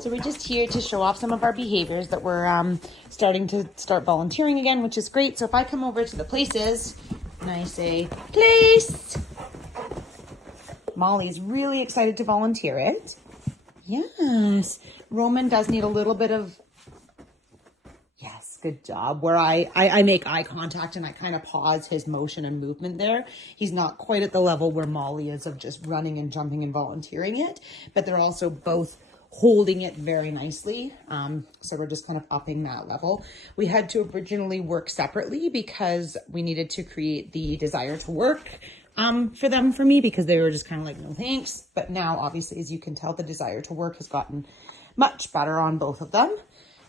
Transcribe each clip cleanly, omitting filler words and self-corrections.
So we're just here to show off some of our behaviors that we're starting to volunteering again, which is great. So if I come over to the places and I say, place, Molly's really excited to volunteer it. Yes. Roman does need a little bit of, yes, good job, where I make eye contact and I kind of pause his motion and movement there. He's not quite at the level where Molly is of just running and jumping and volunteering it, but they're also both holding it very nicely. So we're just kind of upping that level. We had to originally work separately because we needed to create the desire to work for me, because they were just kind of like, no thanks. But now, obviously, as you can tell, the desire to work has gotten much better on both of them.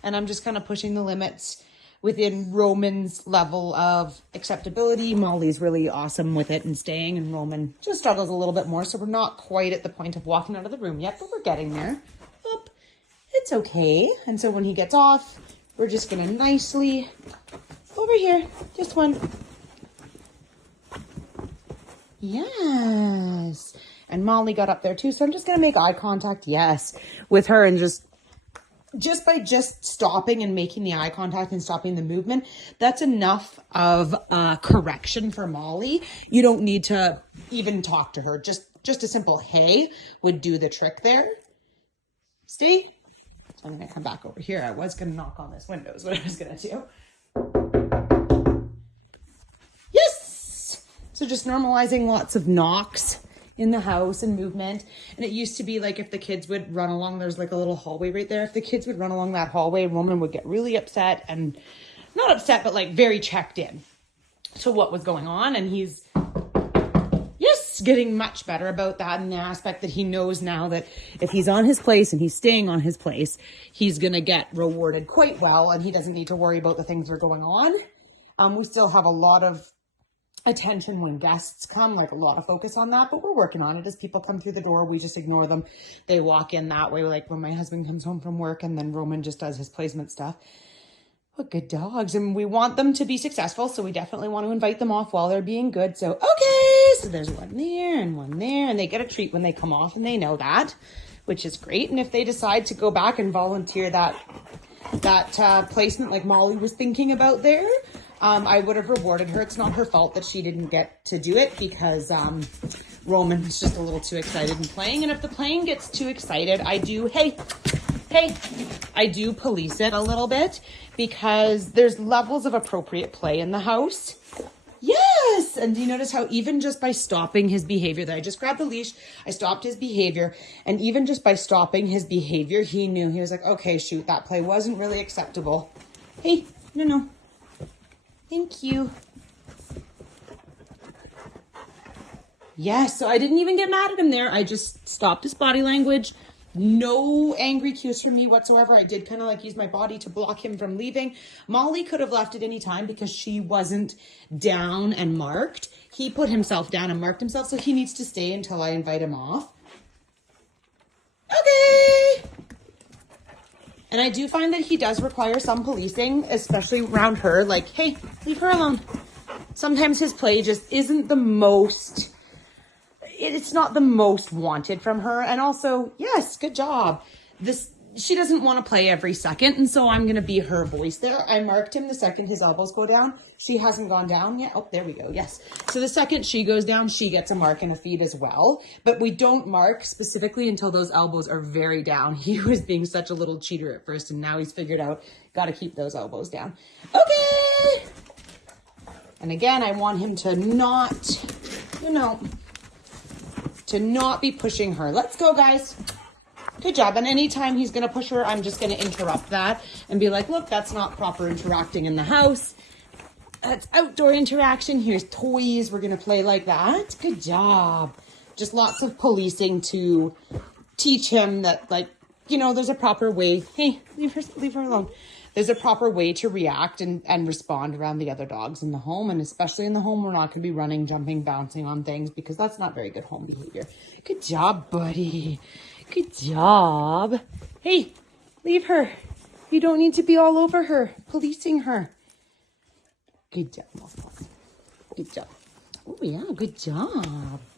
And I'm just kind of pushing the limits within Roman's level of acceptability. Molly's really awesome with it and staying, and Roman just struggles a little bit more. So we're not quite at the point of walking out of the room yet, but we're getting there. Oh, it's okay. And so when he gets off, we're just going to nicely, over here, just one. Yes. And Molly got up there too. So I'm just going to make eye contact, yes, with her, and just by stopping and making the eye contact and stopping the movement, that's enough of correction for Molly. You don't need to even talk to her. Just a simple hey would do the trick there. Stay. I'm going to come back over here. I was going to knock on this window is what I was going to do. Yes. So just normalizing lots of knocks in the house and movement. And it used to be like if the kids would run along, there's like a little hallway right there. If the kids would run along that hallway, Roman would get really upset, and not upset, but like very checked in to what was going on. And he's, yes, getting much better about that, in the aspect that he knows now that if he's on his place and he's staying on his place, he's going to get rewarded quite well, and he doesn't need to worry about the things that are going on. We still have a lot of attention when guests come, like a lot of focus on that, but we're working on it. As people come through the door, we just ignore them. They walk in that way, like when my husband comes home from work, and then Roman just does his placement stuff. What good dogs. And we want them to be successful, so we definitely want to invite them off while they're being good. So okay, so there's one there and one there, and they get a treat when they come off, and they know that, which is great. And if they decide to go back and volunteer that placement like Molly was thinking about there, I would have rewarded her. It's not her fault that she didn't get to do it, because Roman was just a little too excited in playing. And if the playing gets too excited, I do police it a little bit, because there's levels of appropriate play in the house. Yes. And do you notice how even just by stopping his behavior, that I just grabbed the leash, I stopped his behavior, and even just by stopping his behavior, he knew. He was like, okay, shoot, that play wasn't really acceptable. Hey, no. Thank you. Yes, so I didn't even get mad at him there. I just stopped his body language. No angry cues from me whatsoever. I did kind of like use my body to block him from leaving. Molly could have left at any time because she wasn't down and marked. He put himself down and marked himself, so he needs to stay until I invite him off. Okay. And I do find that he does require some policing, especially around her. Like, hey, leave her alone. Sometimes his play just isn't the most, it's not the most wanted from her. And also, yes, good job. She doesn't want to play every second, and so I'm going to be her voice there. I marked him the second his elbows go down. She hasn't gone down yet. Oh, there we go. Yes. So the second she goes down, she gets a mark and a feed as well. But we don't mark specifically until those elbows are very down. He was being such a little cheater at first, and now he's figured out, got to keep those elbows down. Okay. And again, I want him to not, to not be pushing her. Let's go, guys. Good job. And anytime he's going to push her, I'm just going to interrupt that and be like, look, that's not proper interacting in the house. That's outdoor interaction. Here's toys. We're going to play like that. Good job. Just lots of policing to teach him that, like, there's a proper way. Hey, leave her alone. There's a proper way to react and respond around the other dogs in the home. And especially in the home, we're not going to be running, jumping, bouncing on things, because that's not very good home behavior. Good job, buddy. Good job. Hey, leave her. You don't need to be all over her, policing her. Good job. Good job. Oh, yeah, good job.